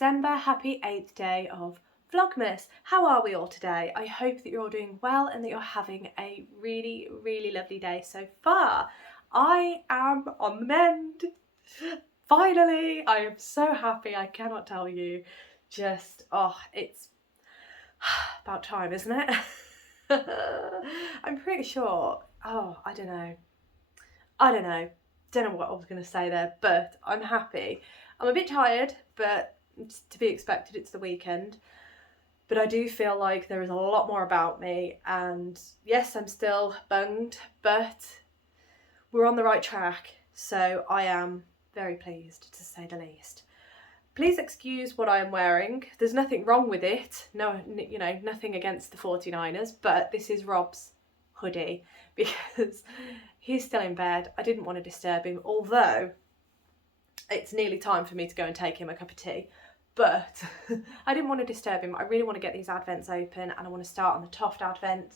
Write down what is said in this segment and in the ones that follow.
December. Happy 8th day of Vlogmas. How are we all today? I hope that you're all doing well and that you're having a really, really lovely day so far. I am on the mend. Finally, I am so happy. I cannot tell you. Just, oh, it's about time, isn't it? I'm pretty sure, I don't know. Don't know what I was going to say there, but I'm happy. I'm a bit tired, but it's to be expected, it's the weekend. But I do feel like there is a lot more about me, and yes, I'm still bunged, but we're on the right track, so I am very pleased, to say the least. Please excuse what I am wearing. There's nothing wrong with it. No, you know, nothing against the 49ers, but this is Rob's hoodie because he's still in bed. I didn't want to disturb him, although it's nearly time for me to go and take him a cup of tea. But I didn't want to disturb him. I really want to get these Advents open and I want to start on the Toft Advent.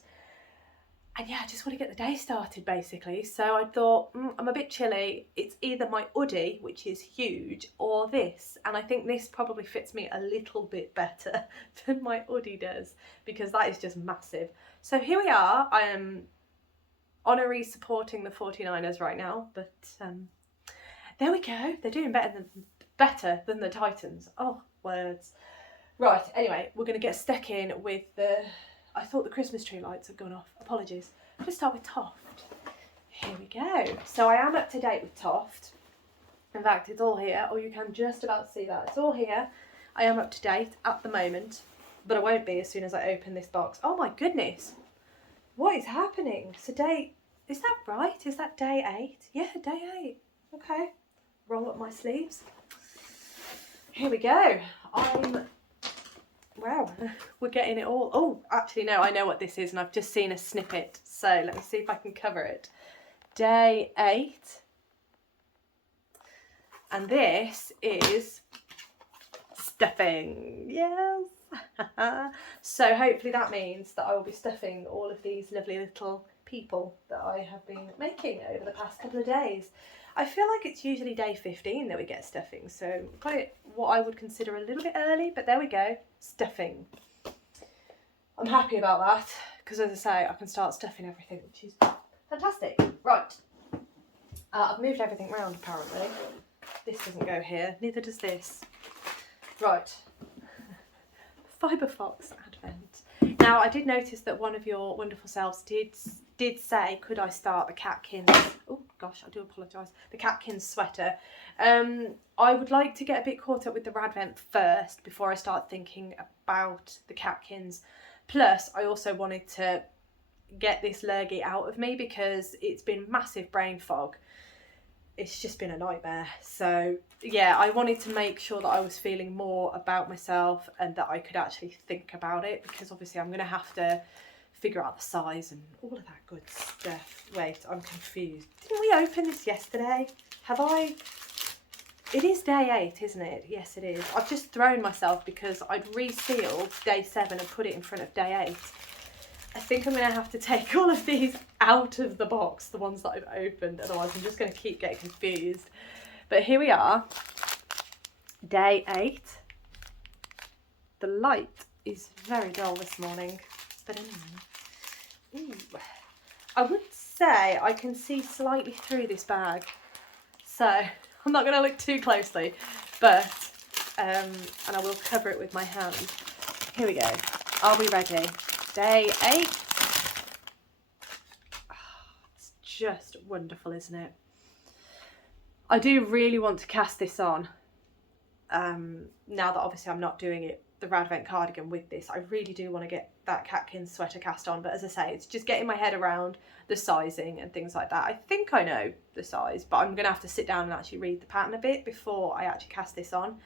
And yeah, I just want to get the day started basically. So I thought, I'm a bit chilly. It's either my hoodie, which is huge, or this. And I think this probably fits me a little bit better than my hoodie does because that is just massive. So here we are. I am honorary supporting the 49ers right now. But there we go. They're doing better than the Titans. Oh, words. Right, anyway, we're going to get stuck in with the... I thought the Christmas tree lights had gone off. Apologies. Let's start with Toft. Here we go. So I am up to date with Toft. In fact, it's all here, or you can just about see that. It's all here. I am up to date at the moment, but I won't be as soon as I open this box. Oh my goodness. What is happening? So is that right? Is that day 8? Yeah, day 8. Okay. Roll up my sleeves. Here we go. Wow, we're getting it all. Oh, actually, no, I know what this is and I've just seen a snippet. So let me see if I can cover it. Day 8. And this is stuffing. Yes. So hopefully that means that I will be stuffing all of these lovely little people that I have been making over the past couple of days. I feel like it's usually day 15 that we get stuffing, so got it what I would consider a little bit early, but there we go, stuffing. I'm happy about that, because as I say, I can start stuffing everything, which is fantastic. Right, I've moved everything around apparently. This doesn't go here, neither does this. Right, Fibre Fox Advent. Now, I did notice that one of your wonderful selves did say, could I start the Catkins, oh gosh, I do apologise, the Catkins sweater. I would like to get a bit caught up with the Radvent first before I start thinking about the Catkins. Plus, I also wanted to get this lurgy out of me because it's been massive brain fog. It's just been a nightmare. So yeah, I wanted to make sure that I was feeling more about myself and that I could actually think about it, because obviously I'm going to have to figure out the size and all of that good stuff. Wait, I'm confused. Didn't we open this yesterday? Have I? It is day 8, isn't it? Yes, it is. I've just thrown myself because I'd resealed day 7 and put it in front of day 8. I think I'm going to have to take all of these out of the box, the ones that I've opened, otherwise I'm just going to keep getting confused. But here we are, day 8. The light is very dull this morning, but anyway. Ooh. I would say I can see slightly through this bag, so I'm not going to look too closely, but, and I will cover it with my hand. Here we go. Are we ready? Day 8. Oh, it's just wonderful, isn't it? I do really want to cast this on. Now that obviously I'm not doing it, the Radvent cardigan with this, I really do want to get that Catkins sweater cast on. But as I say, it's just getting my head around the sizing and things like that. I think I know the size, but I'm going to have to sit down and actually read the pattern a bit before I actually cast this on.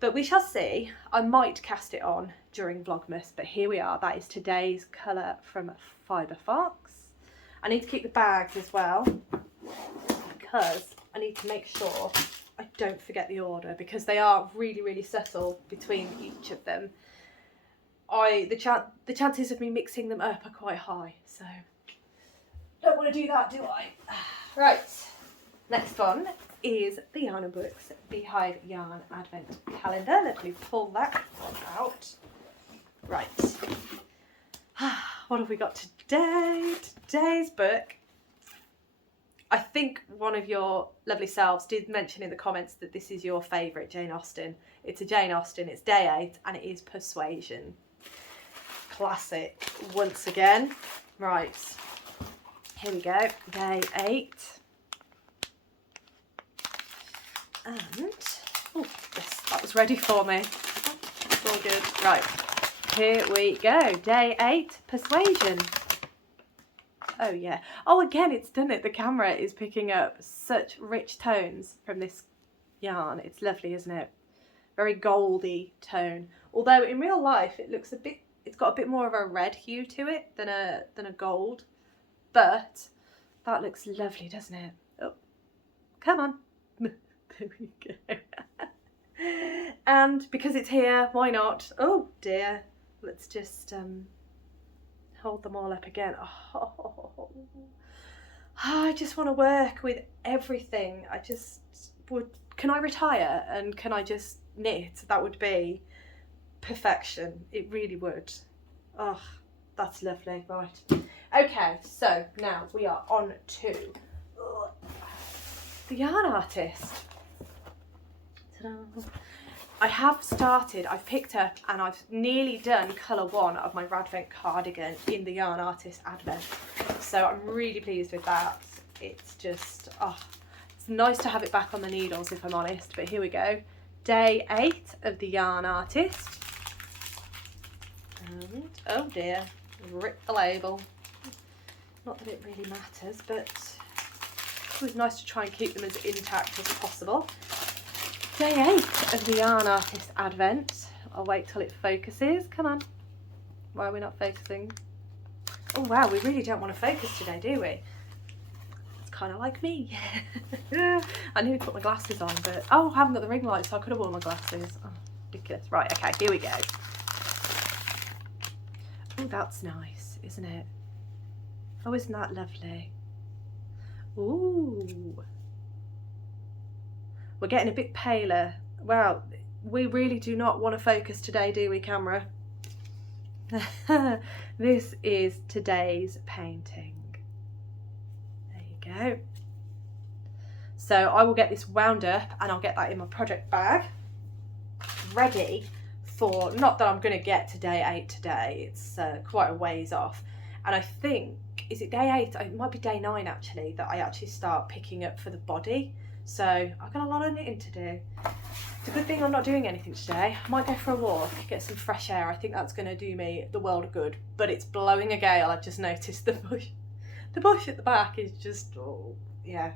But we shall see. I might cast it on during Vlogmas, but here we are. That is today's colour from Fibre Fox. I need to keep the bags as well because I need to make sure I don't forget the order, because they are really, really subtle between each of them. The chances of me mixing them up are quite high, so don't want to do that, do I? Right, next one is the Yarn & Books Beehive Yarn Advent Calendar. Let me pull that one out. Right. What have we got today? Today's book. I think one of your lovely selves did mention in the comments that this is your favourite Jane Austen. It's a Jane Austen, it's day 8, and it is Persuasion. Classic once again. Right, here we go, day 8. And, oh yes, that was ready for me. It's all good. Right, here we go, day 8, Persuasion. Oh yeah. Oh, again, it's done it. The camera is picking up such rich tones from this yarn. It's lovely, isn't it? Very goldy tone. Although in real life it looks a bit, it's got a bit more of a red hue to it than a gold. But that looks lovely, doesn't it? Oh, come on. There we go. And because it's here, why not? Oh dear. Let's just hold them all up again. Oh, I just want to work with everything. I just would. Can I retire and can I just knit? That would be perfection. It really would. Oh, that's lovely. Right. Okay, so now we are on to the yarn artist. Ta-da. I have started, I've picked up and I've nearly done colour 1 of my Advent cardigan in the Yarn Artist Advent. So I'm really pleased with that. It's just, oh, it's nice to have it back on the needles if I'm honest. But here we go. Day 8 of the Yarn Artist. And, oh dear, rip the label. Not that it really matters, but it was nice to try and keep them as intact as possible. Day 8 of the Yarn Artist Advent. I'll wait till it focuses. Come on. Why are we not focusing? Oh wow, we really don't want to focus today, do we? It's kind of like me. I nearly put my glasses on, but oh, I haven't got the ring light, so I could have worn my glasses. Oh, ridiculous. Right, okay, here we go. Oh, that's nice, isn't it? Oh, isn't that lovely? Ooh. We're getting a bit paler. Well, we really do not want to focus today, do we, camera? This is today's painting. There you go. So I will get this wound up and I'll get that in my project bag. Ready for, not that I'm going to get to day 8 today. It's quite a ways off. And I think, is it day 8? It might be day 9 actually, that I actually start picking up for the body. So I've got a lot of knitting to do. It's a good thing I'm not doing anything today. I might go for a walk, get some fresh air. I think that's going to do me the world of good. But it's blowing a gale. I've just noticed the bush at the back is just, oh, yeah.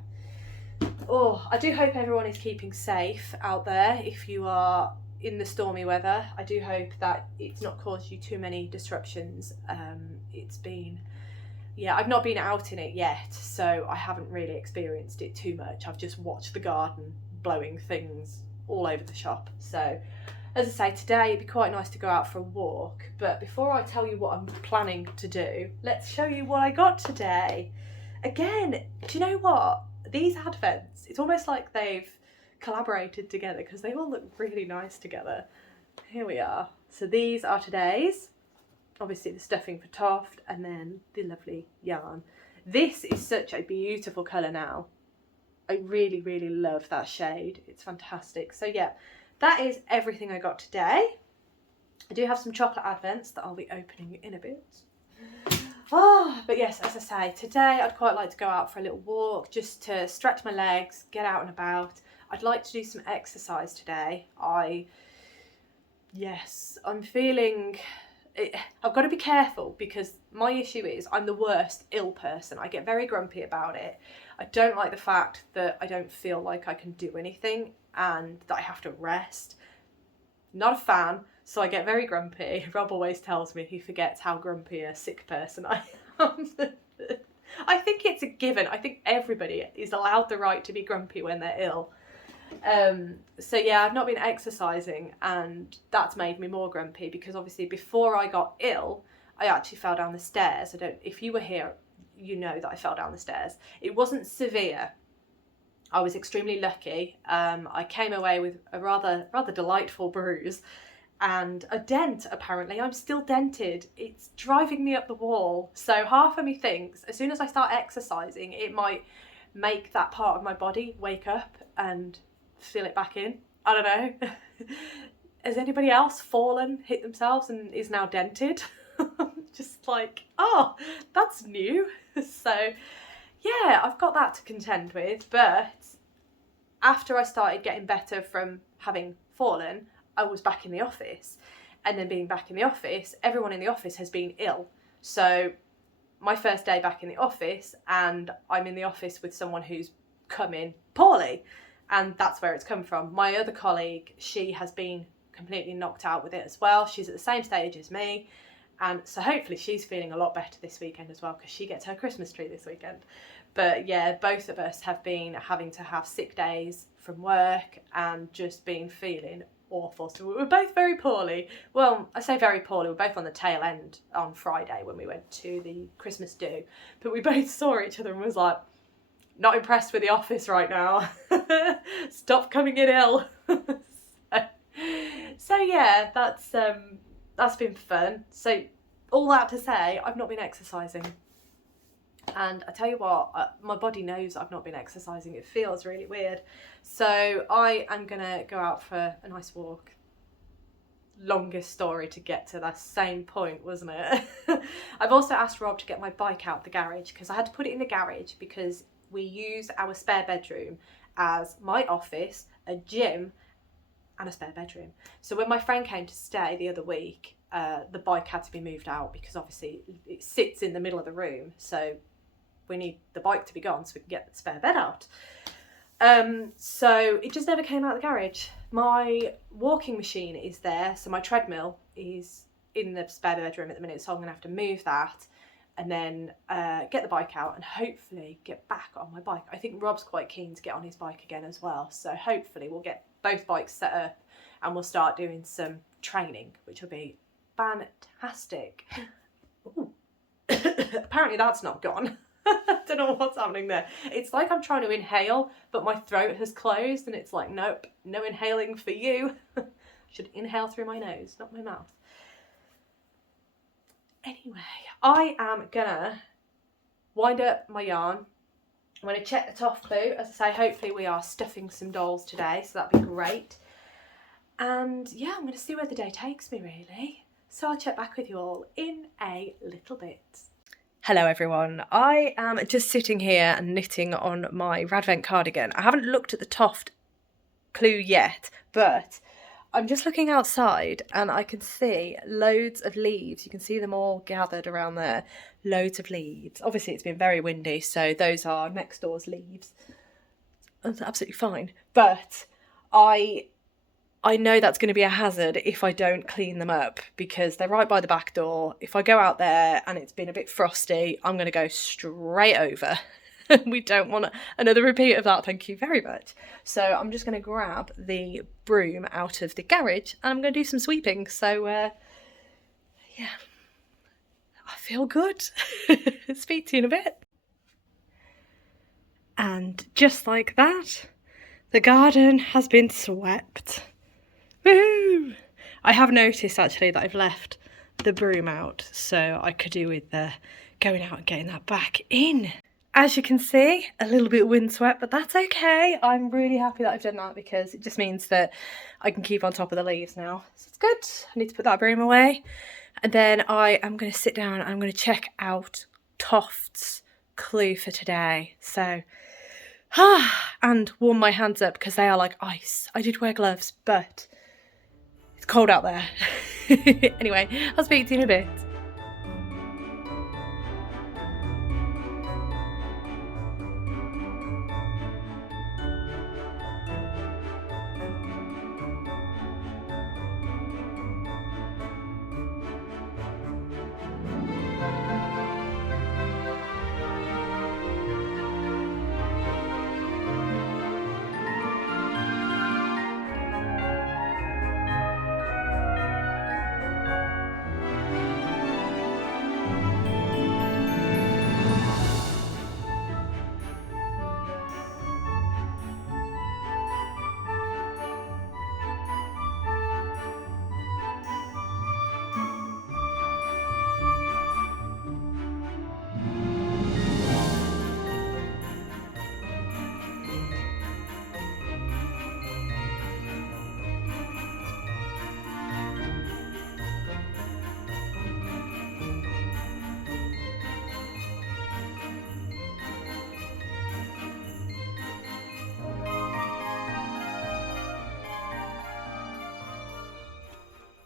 Oh, I do hope everyone is keeping safe out there. If you are in the stormy weather, I do hope that it's not caused you too many disruptions. It's been... Yeah, I've not been out in it yet, so I haven't really experienced it too much. I've just watched the garden blowing things all over the shop. So, as I say, today it'd be quite nice to go out for a walk. But before I tell you what I'm planning to do, let's show you what I got today. Again, do you know what? These Advents, it's almost like they've collaborated together because they all look really nice together. Here we are. So these are today's. Obviously the stuffing for Toft and then the lovely yarn. This is such a beautiful colour now. I really, really love that shade. It's fantastic. So yeah, that is everything I got today. I do have some chocolate Advents that I'll be opening in a bit. Oh, but yes, as I say, today I'd quite like to go out for a little walk just to stretch my legs, get out and about. I'd like to do some exercise today. I'm feeling... I've got to be careful because my issue is I'm the worst ill person. I get very grumpy about it. I don't like the fact that I don't feel like I can do anything and that I have to rest. Not a fan, so I get very grumpy. Rob always tells me he forgets how grumpy a sick person I am. I think it's a given. I think everybody is allowed the right to be grumpy when they're ill. So yeah, I've not been exercising and that's made me more grumpy because obviously before I got ill, I actually fell down the stairs. If you were here, you know that I fell down the stairs. It wasn't severe. I was extremely lucky. I came away with a rather delightful bruise and a dent. Apparently I'm still dented. It's driving me up the wall. So half of me thinks as soon as I start exercising, it might make that part of my body wake up and fill it back in. I don't know. Has anybody else fallen, hit themselves and is now dented? Just like, oh, that's new. So yeah, I've got that to contend with. But after I started getting better from having fallen, I was back in the office. And then being back in the office, everyone in the office has been ill. So my first day back in the office, and I'm in the office with someone who's come in poorly. And that's where it's come from. My other colleague, she has been completely knocked out with it as well. She's at the same stage as me. And so hopefully she's feeling a lot better this weekend as well, because she gets her Christmas tree this weekend. But yeah, both of us have been having to have sick days from work and just been feeling awful. So we were both very poorly. Well, I say very poorly, we were both on the tail end on Friday when we went to the Christmas do. But we both saw each other and was like, not impressed with the office right now. Stop coming in ill. So yeah, that's been fun. So all that to say, I've not been exercising. And I tell you what, my body knows I've not been exercising. It feels really weird. So I am going to go out for a nice walk. Longest story to get to that same point, wasn't it? I've also asked Rob to get my bike out the garage, because I had to put it in the garage because we use our spare bedroom as my office, a gym and a spare bedroom. So when my friend came to stay the other week, the bike had to be moved out because obviously it sits in the middle of the room. So we need the bike to be gone so we can get the spare bed out. So it just never came out of the garage. My walking machine is there, so my treadmill is in the spare bedroom at the minute, so I'm gonna have to move that and then get the bike out and hopefully get back on my bike. I think Rob's quite keen to get on his bike again as well, so hopefully we'll get both bikes set up and we'll start doing some training, which will be fantastic. Ooh. Apparently that's not gone. I don't know what's happening there. It's like I'm trying to inhale, but my throat has closed and it's like, nope, no inhaling for you. I should inhale through my nose, not my mouth. Anyway, I am gonna wind up my yarn. I'm gonna check the Toft clue. As I say, hopefully we are stuffing some dolls today, so that'd be great. And yeah, I'm gonna see where the day takes me really. So I'll check back with you all in a little bit. Hello everyone, I am just sitting here and knitting on my Advent cardigan. I haven't looked at the Toft clue yet, but I'm just looking outside and I can see loads of leaves. You can see them all gathered around there. Loads of leaves. Obviously it's been very windy, so those are next door's leaves. That's absolutely fine. But I know that's going to be a hazard if I don't clean them up, because they're right by the back door. If I go out there and it's been a bit frosty, I'm going to go straight over. We don't want another repeat of that, thank you very much. So I'm just going to grab the broom out of the garage and I'm going to do some sweeping. So yeah, I feel good. Speak to you in a bit. And just like that, the garden has been swept. Woo! I have noticed actually that I've left the broom out, so I could do with going out and getting that back in. As you can see, a little bit windswept, but that's okay. I'm really happy that I've done that because it just means that I can keep on top of the leaves now. So it's good. I need to put that broom away. And then I am going to sit down and I'm going to check out Toft's clue for today. So, and warm my hands up because they are like ice. I did wear gloves, but it's cold out there. Anyway, I'll speak to you in a bit.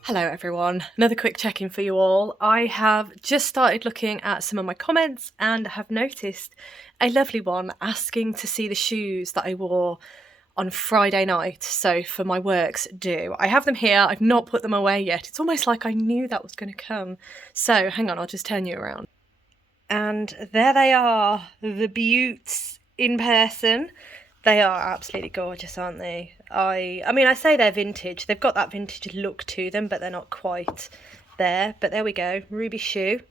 Hello everyone, another quick check-in for you all. I have just started looking at some of my comments and have noticed a lovely one asking to see the shoes that I wore on Friday night, so for my works do. I have them here, I've not put them away yet. It's almost like I knew that was going to come. So hang on, I'll just turn you around. And there they are, the Beauts in person. They are absolutely gorgeous, aren't they? I mean, I say they're vintage. They've got that vintage look to them, but they're not quite there. But there we go, ruby shoe.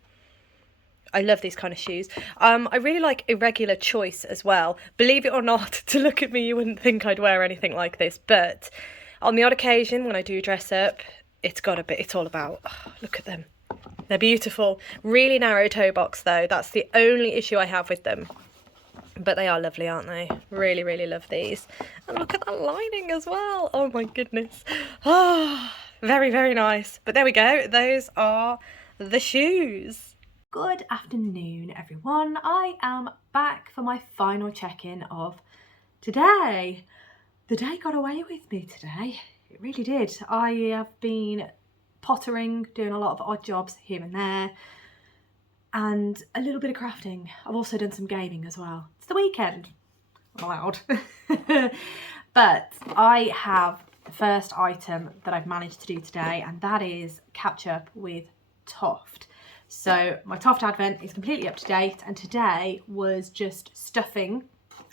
I love these kind of shoes. I really like irregular choice as well. Believe it or not, to look at me, you wouldn't think I'd wear anything like this. But on the odd occasion, when I do dress up, it's all about, oh, look at them. They're beautiful. Really narrow toe box though. That's the only issue I have with them. But they are lovely, aren't they? Really, really love these. And look at that lining as well. Oh my goodness. Oh, very, very nice. But there we go. Those are the shoes. Good afternoon, everyone. I am back for my final check-in of today. The day got away with me today. It really did. I have been pottering, doing a lot of odd jobs here and there, and a little bit of crafting. I've also done some gaming as well. It's the weekend. I'm allowed. But I have the first item that I've managed to do today, and that is catch up with Toft. So my Toft Advent is completely up to date, and today was just stuffing,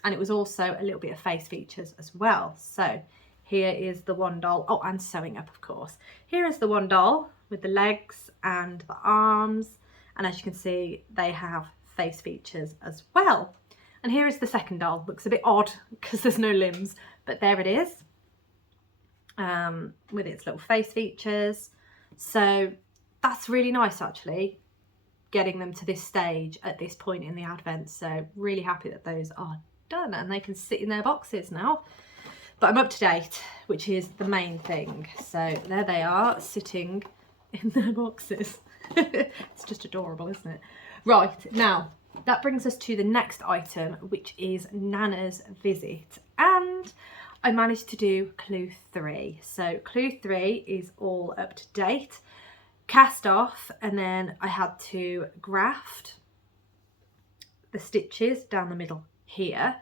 and it was also a little bit of face features as well. So here is the one doll. Oh, and sewing up, of course. Here is the one doll with the legs and the arms. And as you can see, they have face features as well. And here is the second doll. Looks a bit odd because there's no limbs, but there it is, with its little face features. So that's really nice, actually, getting them to this stage at this point in the Advent. So really happy that those are done and they can sit in their boxes now. But I'm up to date, which is the main thing. So there they are, sitting in their boxes. It's just adorable, isn't it? Right, now that brings us to the next item, which is Nana's visit, and I managed to do clue 3. So clue 3 is all up to date, cast off, and then I had to graft the stitches down the middle here,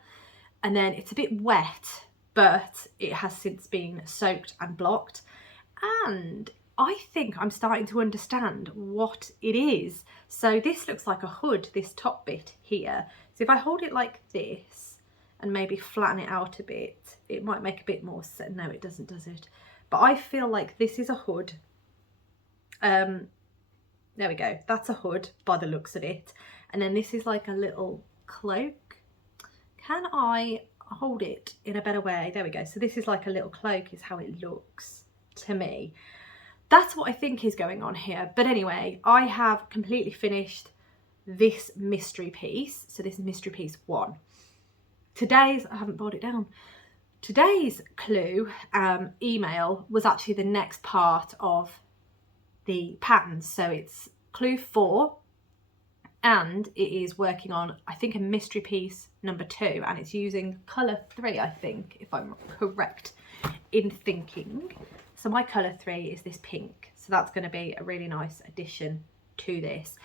and then it's a bit wet, but it has since been soaked and blocked, and I think I'm starting to understand what it is. So this looks like a hood, this top bit here. So if I hold it like this and maybe flatten it out a bit, it might make a bit more sense. No, it doesn't, does it? But I feel like this is a hood. There we go. That's a hood by the looks of it. And then this is like a little cloak. Can I hold it in a better way? There we go. So this is like a little cloak is how it looks to me. That's what I think is going on here. But anyway, I have completely finished this mystery piece. So this is mystery piece 1. Today's, I haven't brought it down. Today's clue email was actually the next part of the pattern. So it's clue 4, and it is working on, I think, a mystery piece number 2, and it's using colour 3, I think, if I'm correct in thinking. So my colour 3 is this pink. So that's going to be a really nice addition to this.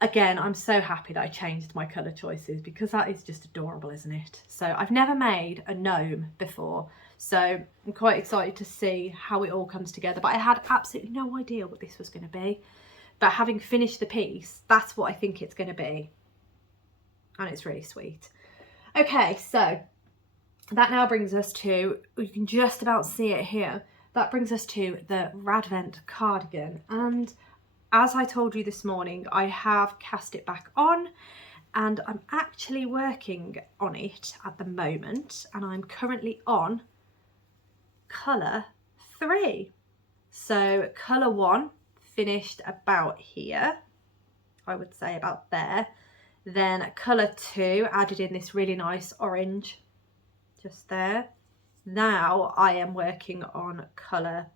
Again, I'm so happy that I changed my colour choices because that is just adorable, isn't it? So I've never made a gnome before. So I'm quite excited to see how it all comes together. But I had absolutely no idea what this was going to be. But having finished the piece, that's what I think it's going to be. And it's really sweet. Okay, so that now brings us to, you can just about see it here. That brings us to the Advent cardigan, and as I told you this morning, I have cast it back on, and I'm actually working on it at the moment, and I'm currently on colour 3. So colour 1 finished about here, I would say about there. Then colour 2 added in this really nice orange just there. Now I am working on colour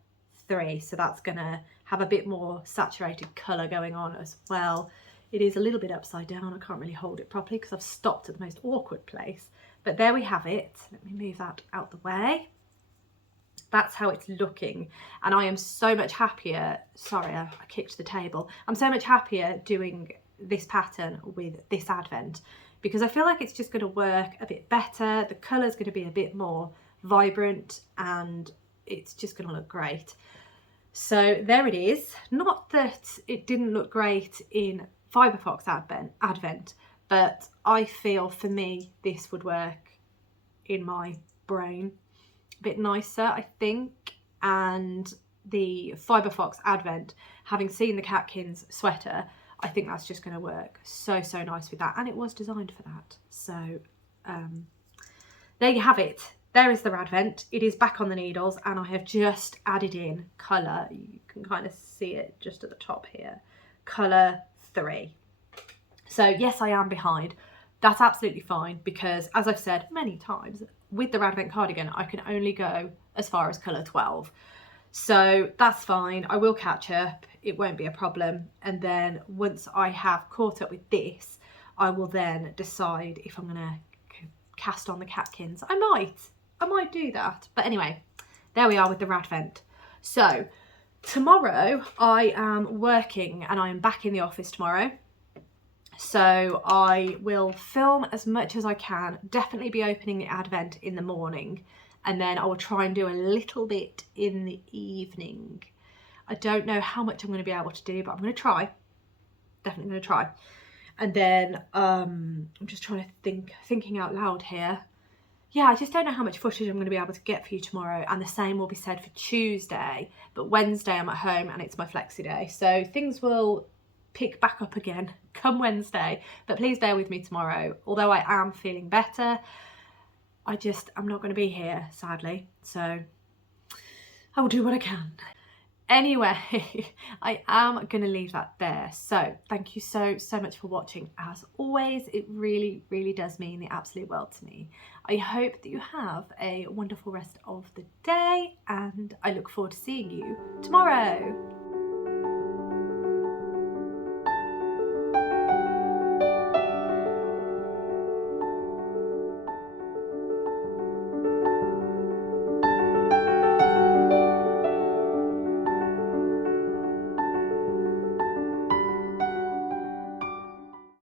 3, so that's going to have a bit more saturated colour going on as well. It is a little bit upside down. I can't really hold it properly because I've stopped at the most awkward place. But there we have it. Let me move that out the way. That's how it's looking, and I am so much happier. Sorry, I kicked the table. I'm so much happier doing this pattern with this Advent because I feel like it's just going to work a bit better. The colour's going to be a bit more vibrant and it's just going to look great. So there it is. Not that it didn't look great in Fibre Fox Advent, but I feel for me this would work in my brain a bit nicer, I think. And the Fibre Fox Advent, having seen the Catkins sweater, I think that's just going to work so nice with that, and it was designed for that. So there you have it. There is the Advent. It is back on the needles, and I have just added in colour. You can kind of see it just at the top here. Colour 3. So yes, I am behind. That's absolutely fine because, as I've said many times, with the Advent cardigan, I can only go as far as colour 12. So that's fine. I will catch up. It won't be a problem. And then once I have caught up with this, I will then decide if I'm going to cast on the Catkins. I might do that. But anyway, there we are with the Advent. So tomorrow I am working and I am back in the office tomorrow. So I will film as much as I can, definitely be opening the Advent in the morning, and then I will try and do a little bit in the evening. I don't know how much I'm going to be able to do, but I'm going to try. Definitely going to try. And then I'm just trying to thinking out loud here. Yeah, I just don't know how much footage I'm going to be able to get for you tomorrow, and the same will be said for Tuesday, but Wednesday I'm at home and it's my flexi day. So things will pick back up again come Wednesday, but please bear with me tomorrow. Although I am feeling better, I'm not going to be here, sadly, so I will do what I can. Anyway, I am going to leave that there. So thank you so much for watching. As always, it really does mean the absolute world to me. I hope that you have a wonderful rest of the day, and I look forward to seeing you tomorrow.